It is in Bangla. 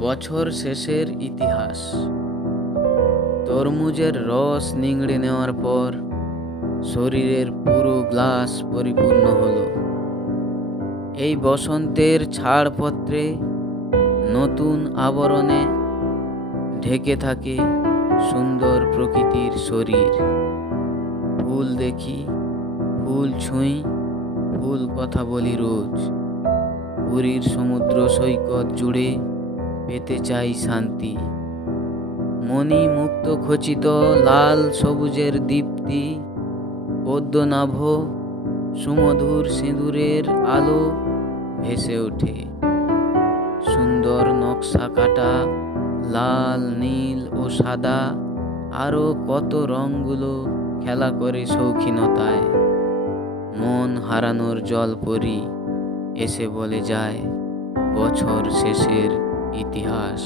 বছর শেষের ইতিহাস। তরমুজের রস নিংড়ে নেওয়ার পর শরীরের পুরো গ্লাস পরিপূর্ণ হলো। এই বসন্তের ছাড়পত্রে নতুন আবরণে ঢেকে থাকে সুন্দর প্রকৃতির শরীর। ফুল দেখি, ফুল ছুঁই, ফুল কথা বলি রোজ। পুরীর সমুদ্র সৈকত জুড়ে পেতে চাই শান্তি। মণি মুক্ত খচিত লাল সবুজের দীপ্তি, পদ্মনাভ, সুমধুর সিঁদুরের আলো ভেসে ওঠে। সুন্দর নকশা কাটা, লাল, নীল ও সাদা আরও কত রঙগুলো খেলা করে শৌখিনতায়। মন হারানোর জল পরি, এসে বলে যায়, বছর শেষের ইতিহাস।